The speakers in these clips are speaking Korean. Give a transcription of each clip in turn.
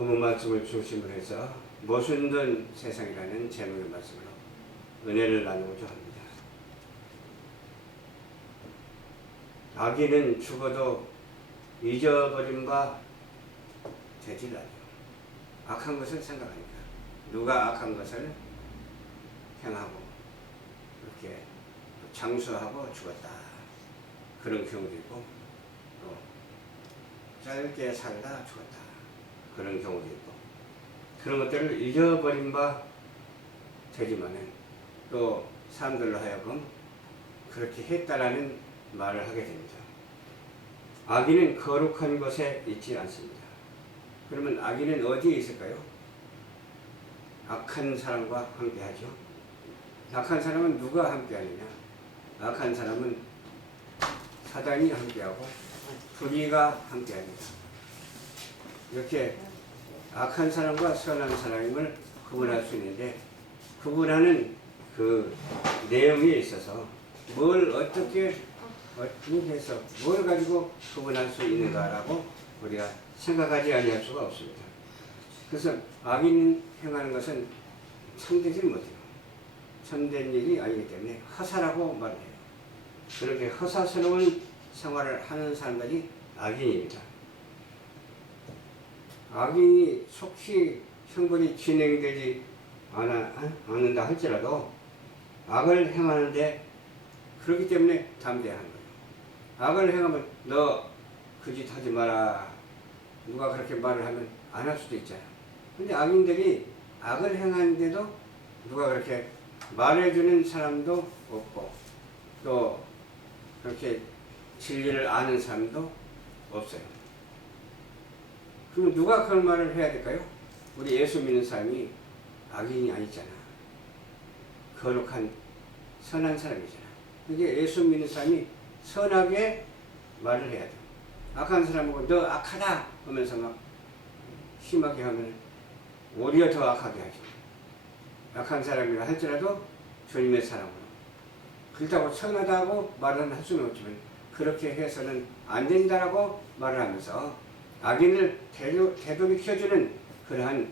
본문 말씀을 중심으로 해서 모순된 세상이라는 제목의 말씀으로 은혜를 나누고자 합니다. 악인은 죽어도 잊어버림과 되질 않아요. 악한 것을 생각하니까. 누가 악한 것을 행하고 이렇게 장수하고 죽었다. 그런 경우도 있고, 또 짧게 살다 죽었다. 그런 경우도 있고, 그런 것들을 잊어버린 바 되지만은 또 사람들로 하여금 그렇게 했다라는 말을 하게 됩니다. 악인은 거룩한 곳에 있지 않습니다. 그러면 악인은 어디에 있을까요? 악한 사람과 함께 하죠. 악한 사람은 누가 함께 하느냐? 악한 사람은 사단이 함께하고 불의가 함께합니다. 이렇게 악한 사람과 선한 사람임을 구분할 수 있는데, 구분하는 그 내용에 있어서 뭘 어떻게 해서 뭘 가지고 구분할 수 있는가라고 우리가 생각하지 아니할 수가 없습니다. 그래서 악인 행하는 것은 참되지 못해요. 참된 일이 아니기 때문에 허사라고 말을 해요. 그렇게 허사스러운 생활을 하는 사람들이 악인입니다. 악인이 속히 형벌이 진행되지 않는다 할지라도 악을 행하는데 그렇기 때문에 담대한 거예요. 악을 행하면 너 그 짓 하지 마라. 누가 그렇게 말을 하면 안 할 수도 있잖아요. 근데 악인들이 악을 행하는데도 누가 그렇게 말해주는 사람도 없고, 또 그렇게 진리를 아는 사람도 없어요. 그럼 누가 그런 말을 해야 될까요? 우리 예수 믿는 사람이 악인이 아니잖아. 거룩한 선한 사람이잖아. 그게 예수 믿는 사람이 선하게 말을 해야 돼요. 악한 사람하고 너 악하다 하면서 막 심하게 하면 오히려 더 악하게 하죠. 악한 사람이라 할지라도 주님의 사람으로. 그렇다고 선하다고 말은 할 수는 없지만 그렇게 해서는 안 된다라고 말을 하면서 악인을 되돌이켜주는 그러한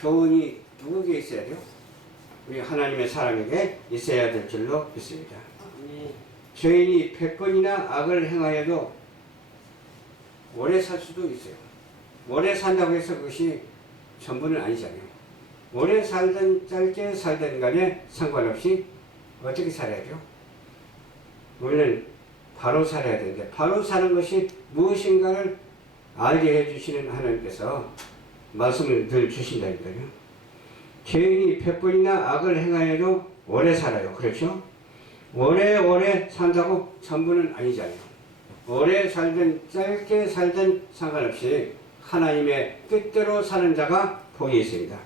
교훈이 누구에게 있어야 돼요? 우리 하나님의 사람에게 있어야 될 줄로 믿습니다. 죄인이 100번이나 악을 행하여도 오래 살 수도 있어요. 오래 산다고 해서 그것이 전부는 아니잖아요. 오래 살든 짧게 살든 간에 상관없이 어떻게 살아야 돼요? 우리는 바로 살아야 되는데, 바로 사는 것이 무엇인가를 알게 해주시는 하나님께서 말씀을 늘 주신다니까요. 죄인이 100번이나 악을 행하여도 오래 살아요. 그렇죠? 오래 산다고 전부는 아니잖아요. 오래 살든 짧게 살든 상관없이 하나님의 뜻대로 사는 자가 복이 있습니다.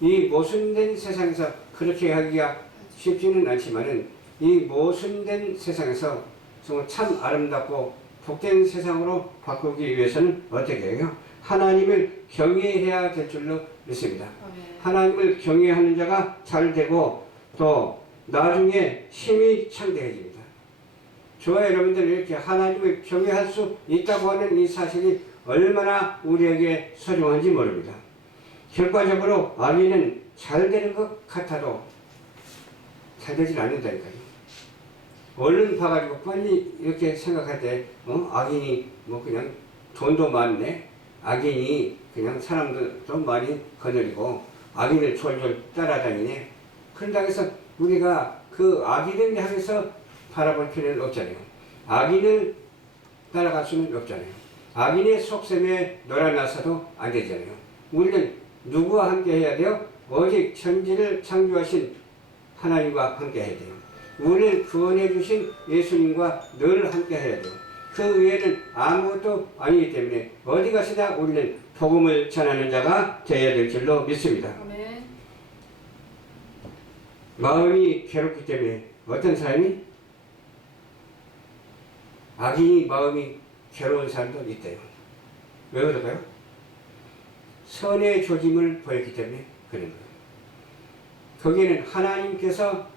이 모순된 세상에서 그렇게 하기가 쉽지는 않지만은 이 모순된 세상에서 정말 참 아름답고 복된 세상으로 바꾸기 위해서는 어떻게 해요? 하나님을 경외해야 될 줄로 믿습니다. 하나님을 경외하는 자가 잘 되고 또 나중에 힘이 창대해집니다. 저와 여러분들이 이렇게 하나님을 경외할 수 있다고 하는 이 사실이 얼마나 우리에게 소중한지 모릅니다. 결과적으로 악인은 잘 되는 것 같아도 잘 되질 않는다니까요. 얼른 봐가지고 빨리 이렇게 생각할 때 악인이 뭐 그냥 돈도 많네, 악인이 그냥 사람들도 많이 거느리고 악인을 졸졸 따라다니네. 그런다고 해서 우리가 그 악인을 향해서 바라볼 필요는 없잖아요. 악인을 따라갈 수는 없잖아요. 악인의 속셈에 놀아나서도 안 되잖아요. 우리는 누구와 함께 해야 돼요? 오직 천지를 창조하신 하나님과 함께 해야 돼요. 우리를 구원해 주신 예수님과 늘 함께 해야 돼요. 그 외에는 아무것도 아니기 때문에 어디 가시나 우리는 복음을 전하는 자가 되어야 될 줄로 믿습니다. 아멘. 마음이 괴롭기 때문에 어떤 사람이 악인이 마음이 괴로운 사람도 있대요. 왜 그럴까요? 선의 조짐을 보였기 때문에 그런 거예요. 거기에는 하나님께서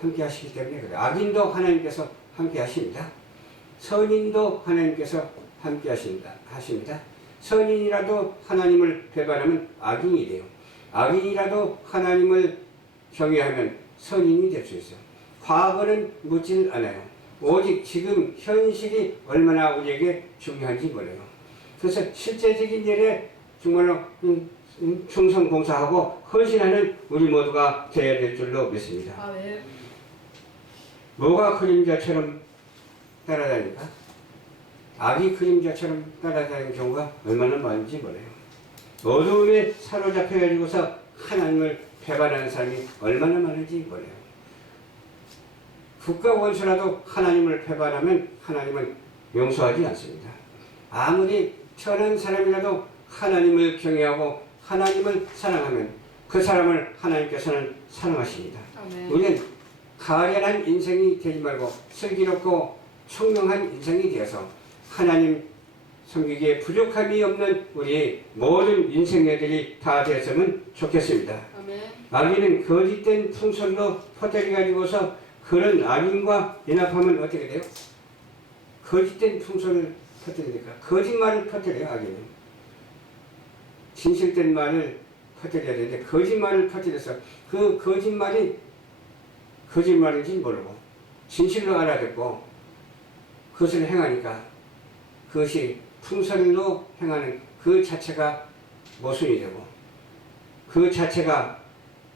함께 하시기 때문에 그래요. 악인도 하나님께서 함께 하십니다. 선인도 하나님께서 함께 하십니다. 선인이라도 하나님을 배반하면 악인이 돼요. 악인이라도 하나님을 경외하면 선인이 될 수 있어요. 과거는 묻질 않아요. 오직 지금 현실이 얼마나 우리에게 중요한지 몰라요. 그래서 실제적인 일에 정말로 충성봉사하고 헌신하는 우리 모두가 되어야 될 줄로 믿습니다. 아, 네. 뭐가 그림자처럼 따라다니까? 악이 그림자처럼 따라다니는 경우가 얼마나 많은지 몰라요. 어두움에 사로잡혀가지고서 하나님을 배반하는 사람이 얼마나 많은지 몰라요. 국가 원수라도 하나님을 배반하면 하나님은 용서하지 않습니다. 아무리 천한 사람이라도 하나님을 경외하고 하나님을 사랑하면 그 사람을 하나님께서는 사랑하십니다. 아멘. 우리는 가련한 인생이 되지 말고 슬기롭고 총명한 인생이 되어서 하나님 섬기기에 부족함이 없는 우리 모든 인생애들이 다 되었으면 좋겠습니다. 아멘. 악인은 거짓된 풍설로 퍼뜨려 가지고서 그런 악인과 연합하면 어떻게 돼요? 거짓된 풍설을 퍼뜨리니까 거짓말을 퍼뜨려요. 악인은 진실된 말을 퍼뜨려야 되는데 거짓말을 퍼뜨려서 그 거짓말이 거짓말인지 모르고 진실로 알아듣고 그것을 행하니까 그것이 풍설로 행하는 그 자체가 모순이 되고 그 자체가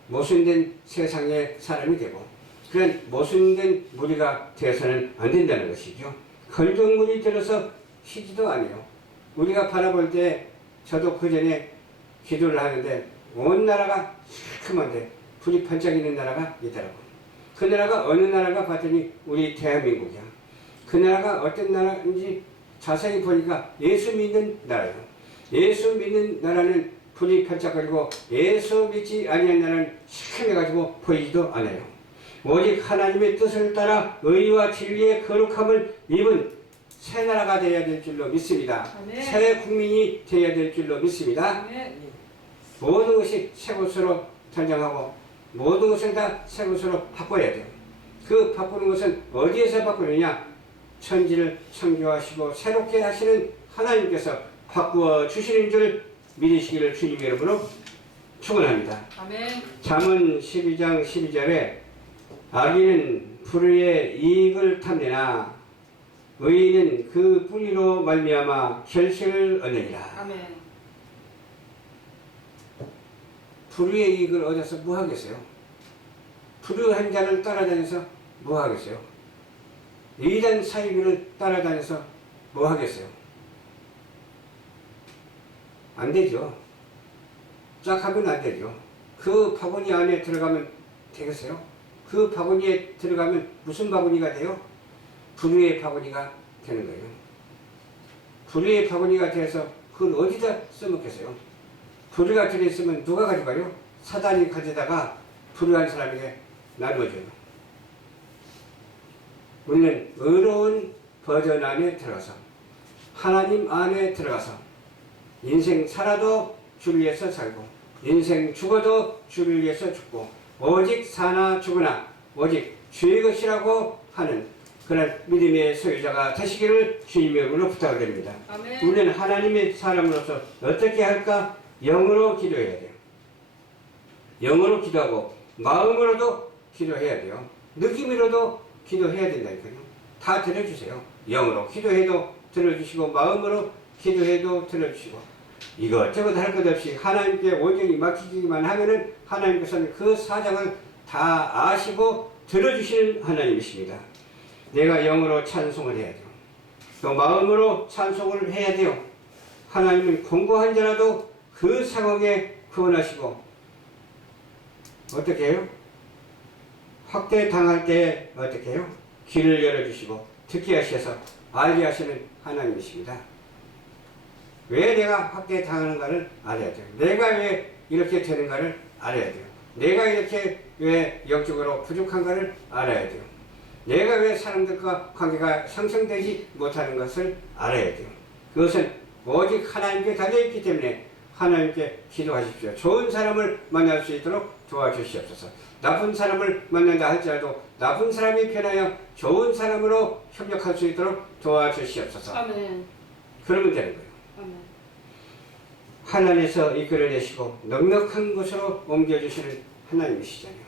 모순된 세상의 사람이 되고 그런 모순된 무리가 되어서는 안 된다는 것이죠. 걸정물이 들어서 쉬지도 않아요. 우리가 바라볼 때 저도 그 전에 기도를 하는데 온 나라가 시큼한데 불이 반짝이는 나라가 있더라고요. 그 나라가 어느 나라가 봤더니 우리 대한민국이야. 그 나라가 어떤 나라인지 자세히 보니까 예수 믿는 나라예요. 예수 믿는 나라는 불이 반짝거리고 예수 믿지 아니한 나라는 시큼해가지고 보이지도 않아요. 오직 하나님의 뜻을 따라 의와 진리의 거룩함을 입은 새 나라가 되어야 될 줄로 믿습니다. 아멘. 새 국민이 되어야 될 줄로 믿습니다. 아멘. 모든 것이 새 것으로 단장하고 모든 것을 다 새 것으로 바꿔야 돼요. 그 바꾸는 것은 어디에서 바꾸느냐? 천지를 창조하시고 새롭게 하시는 하나님께서 바꾸어 주시는 줄 믿으시기를 주님 이름으로 축원합니다. 아멘. 잠언 12장 12절에 악인은 불의의 이익을 탐내나 의인은 그 뿌리로 말미암아 결실을 얻느니라. 아멘. 불의의 이익을 얻어서 뭐 하겠어요? 불의한 자를 따라다녀서 뭐 하겠어요? 이단 사이비를 따라다녀서 뭐 하겠어요? 안 되죠. 쫙 하면 안 되죠. 그 바구니 안에 들어가면 되겠어요? 그 바구니에 들어가면 무슨 바구니가 돼요? 불의의 바구니가 되는 거예요. 불의의 바구니가 돼서 그걸 어디다 써먹겠어요? 불의가 들어있으면 누가 가져가요? 사단이 가져다가 불의한 사람에게 나누어줘요. 우리는 의로운 버전 안에 들어가서 하나님 안에 들어가서 인생 살아도 주를 위해서 살고 인생 죽어도 주를 위해서 죽고 오직 사나 죽으나 오직 주의 것이라고 하는 그런 믿음의 소유자가 되시기를 주님의 이름으로 부탁을 드립니다. 아멘. 우리는 하나님의 사람으로서 어떻게 할까? 영으로 기도해야 돼요. 영으로 기도하고 마음으로도 기도해야 돼요. 느낌으로도 기도해야 된다니까요. 다 들어주세요. 영으로 기도해도 들어주시고 마음으로 기도해도 들어주시고 이것저것 할 것 없이 하나님께 온전히 맡기기만 하면은 하나님께서는 그 사정을 다 아시고 들어주시는 하나님이십니다. 내가 영으로 찬송을 해야 돼요. 또 마음으로 찬송을 해야 돼요. 하나님은 공고한 자라도 그 상황에 구원하시고 어떻게 해요? 확대 당할 때 어떻게 해요? 귀를 열어주시고 듣게 하셔서 알게 하시는 하나님이십니다. 왜 내가 확대 당하는가를 알아야 돼요. 내가 왜 이렇게 되는가를 알아야 돼요. 내가 이렇게 왜 영적으로 부족한가를 알아야 돼요. 내가 왜 사람들과 관계가 상승되지 못하는 것을 알아야 돼요. 그것은 오직 하나님께 달려있기 때문에 하나님께 기도하십시오. 좋은 사람을 만날 수 있도록 도와주시옵소서. 나쁜 사람을 만난다 할지라도 나쁜 사람이 변하여 좋은 사람으로 협력할 수 있도록 도와주시옵소서. 아멘. 그러면 되는 거예요. 아멘. 환난에서 이끌어내시고 넉넉한 곳으로 옮겨주시는 하나님이시잖아요.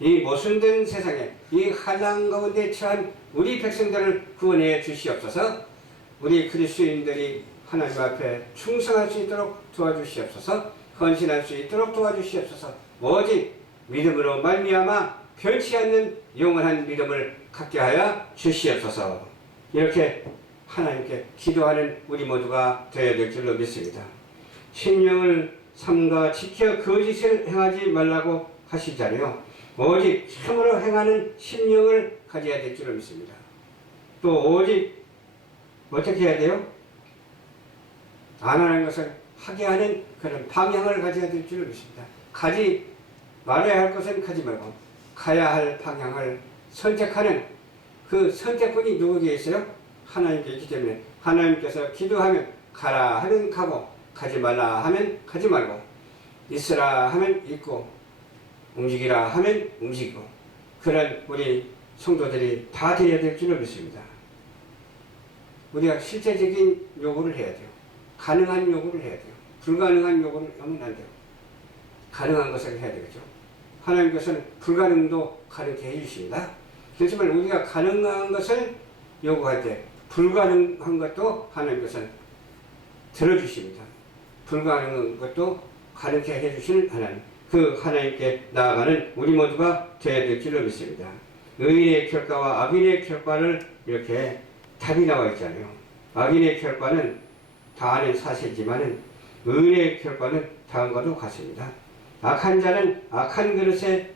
이 모순된 세상에 이 환난 가운데 처한 우리 백성들을 구원해 주시옵소서. 우리 그리스도인들이 하나님 앞에 충성할 수 있도록 도와주시옵소서. 헌신할 수 있도록 도와주시옵소서. 오직 믿음으로 말미암아 변치 않는 영원한 믿음을 갖게 하여 주시옵소서. 이렇게 하나님께 기도하는 우리 모두가 되어야 될 줄로 믿습니다. 신령을 삼가 지켜 거짓을 행하지 말라고 하시잖아요. 오직 참으로 행하는 심령을 가져야 될 줄로 믿습니다. 또 오직 어떻게 해야 돼요? 안 하는 것을 하게 하는 그런 방향을 가져야 될 줄로 믿습니다. 가지 말아야 할 것은 가지 말고 가야 할 방향을 선택하는 그 선택권이 누구에게 있어요? 하나님께 있기 때문에 하나님께서 기도하면 가라 하면 가고 가지 말라 하면 가지 말고 있으라 하면 있고 움직이라 하면 움직이고 그런 우리 성도들이 다 되어야 될 줄로 믿습니다. 우리가 실제적인 요구를 해야 돼요. 가능한 요구를 해야 돼요. 불가능한 요구를 하면 안 돼요. 가능한 것을 해야 되겠죠. 하나님께서는 불가능도 가능케 해주십니다. 그렇지만 우리가 가능한 것을 요구할 때 불가능한 것도 하나님께서는 들어주십니다. 불가능한 것도 가능케 해주시는 하나님, 그 하나님께 나아가는 우리 모두가 되어야 될 줄로 믿습니다. 의인의 결과와 악인의 결과를 이렇게 답이 나와 있잖아요. 악인의 결과는 다 아는 사실이지만 의인의 결과는 다음과도 같습니다. 악한 자는 악한 그릇에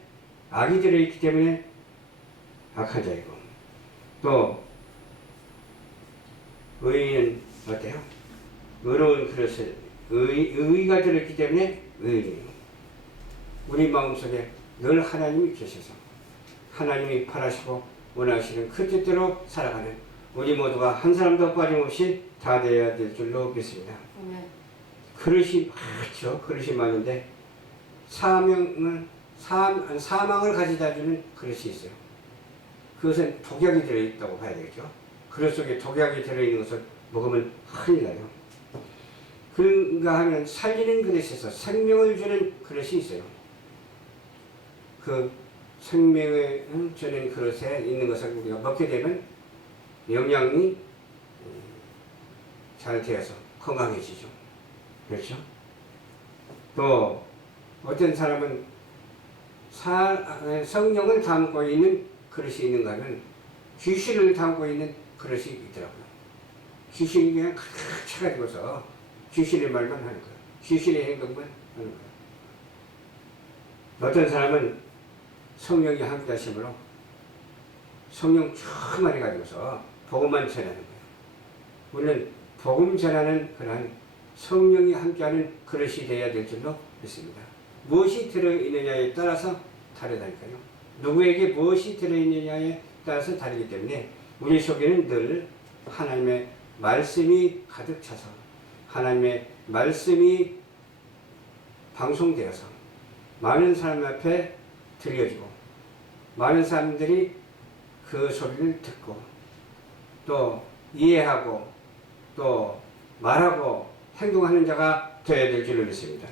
악이 들어있기 때문에 악한 자이고 또 의인은 어때요? 의로운 그릇에 의가 들어있기 때문에 의인이에요. 우리 마음속에 늘 하나님이 계셔서 하나님이 바라시고 원하시는 그 뜻대로 살아가는 우리 모두가 한 사람도 빠짐없이 다 되어야 될 줄로 믿습니다. 그릇이 많죠. 그릇이 많은데 사망을 가져다 주는 그릇이 있어요. 그것은 독약이 들어있다고 봐야 되겠죠. 그릇 속에 독약이 들어있는 것을 먹으면 큰일 나요. 그런가 하면 살리는 그릇에서 생명을 주는 그릇이 있어요. 그 생명을 주는 그릇에 있는 것을 우리가 먹게 되면 영양이 잘 되어서 건강해지죠. 그렇죠? 또 어떤 사람은 성령을 담고 있는 그릇이 있는가 하면 귀신을 담고 있는 그릇이 있더라고요. 귀신이 그냥 가득 차가지고서 귀신의 말만 하는 거예요. 귀신의 행동만 하는 거예요. 어떤 사람은 성령이 함께하심으로 성령 충만해 가지고서 복음만 전하는 거예요. 우리는 복음 전하는 그런 성령이 함께하는 그릇이 되어야 될 줄로 믿습니다. 무엇이 들어있느냐에 따라서 다르다니까요. 누구에게 무엇이 들어있느냐에 따라서 다르기 때문에 우리 속에는 늘 하나님의 말씀이 가득 차서 하나님의 말씀이 방송되어서 많은 사람 앞에 들려지고 많은 사람들이 그 소리를 듣고 또 이해하고 또 말하고 행동하는 자가 되어야 될 줄로 믿습니다.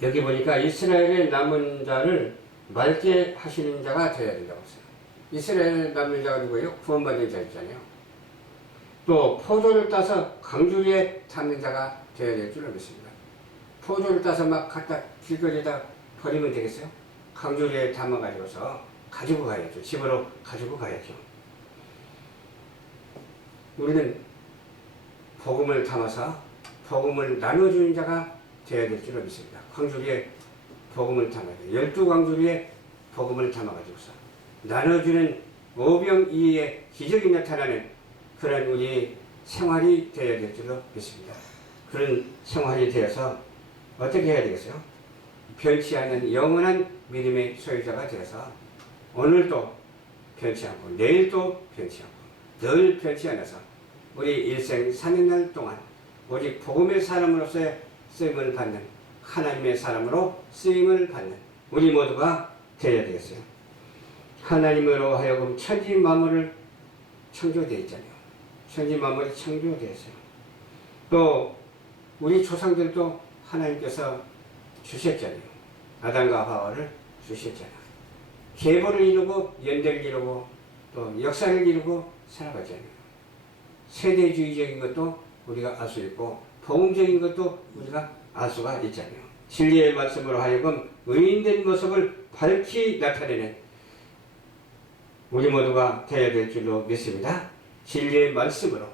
여기 보니까 이스라엘의 남은 자를 맑게 하시는 자가 되어야 된다고 했어요. 이스라엘 남은 자가 누구예요? 구원받는 자 있잖아요. 또 포도를 따서 강주 위에 담는 자가 되어야 될 줄로 믿습니다. 포도를 따서 막 갖다 길거리에다 버리면 되겠어요? 강주 위에 담아가지고서 가지고 가야죠. 집으로 가지고 가야죠. 우리는 복음을 담아서 복음을 나눠주는 자가 되어야 될 줄로 믿습니다. 광주리에 복음을 담아야 돼요. 12광주리에 복음을 담아가지고서 나눠주는 오병이의 기적이 나타나는 그런 우리 생활이 되어야 될 줄로 믿습니다. 그런 생활이 되어서 어떻게 해야 되겠어요? 변치 않는 영원한 믿음의 소유자가 되어서 오늘도 변치 않고 내일도 변치 않고 늘 변치 않아서 우리 일생 사는 날 동안 오직 복음의 사람으로서의 쓰임을 받는 하나님의 사람으로 쓰임을 받는 우리 모두가 되어야 되겠어요. 하나님으로 하여금 천지 만물을 창조되어 있잖아요. 천지 만물이 창조되어 있어요. 또 우리 조상들도 하나님께서 주셨잖아요. 아담과 하와를 주셨잖아요. 계보를 이루고 연대를 이루고 또 역사를 이루고 살아가잖아요. 세대주의적인 것도 우리가 알 수 있고 복음적인 것도 우리가 알 수가 있잖아요. 진리의 말씀으로 하여금 의인된 모습을 밝히 나타내는 우리 모두가 되어야 될 줄로 믿습니다. 진리의 말씀으로,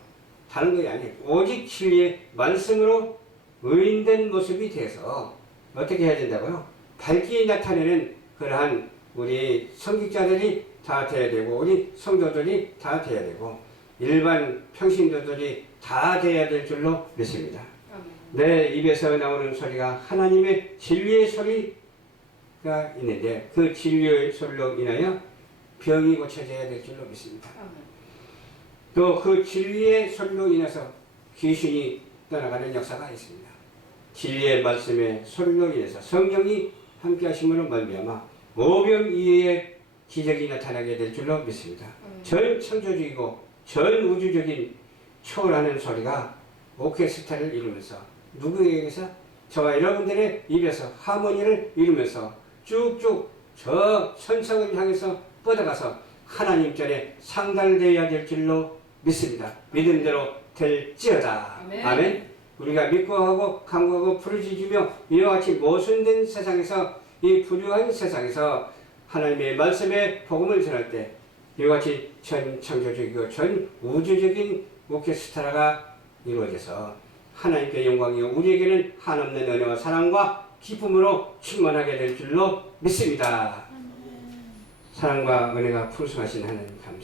다른 것이 아니에요. 오직 진리의 말씀으로 의인된 모습이 돼서 어떻게 해야 된다고요? 밝히 나타내는 그러한 우리 성직자들이 다 돼야 되고 우리 성도들이 다 돼야 되고 일반 평신도들이 다 돼야 될 줄로 믿습니다. 내 입에서 나오는 소리가 하나님의 진리의 소리가 있는데 그 진리의 소리로 인하여 병이 고쳐져야 될 줄로 믿습니다. 또 그 진리의 소리로 인해서 귀신이 떠나가는 역사가 있습니다. 진리의 말씀의 소리로 인해서 성령이 함께 하심으로 말미암아 오병이어의 기적이 나타나게 될 줄로 믿습니다. 전 창조주이고 전 우주적인 초월하는 소리가 오케스트라를 이루면서 누구에게서? 저와 여러분들의 입에서 하모니를 이루면서 쭉쭉 저 천상을 향해서 뻗어가서 하나님 전에 상달되어야 될 줄로 믿습니다. 믿음대로 될지어다. 아멘. 아멘. 우리가 믿고 하고 간구하고 부르짖으며 이와 같이 모순된 세상에서 이 불의한 세상에서 하나님의 말씀의 복음을 전할 때 이와 같이 전 창조적이고 전 우주적인 오케스트라가 이루어져서 하나님께 영광이요 우리에게는 한없는 은혜와 사랑과 기쁨으로 충만하게 될 줄로 믿습니다. 사랑과 은혜가 풍성하신 하나님 감사합니다.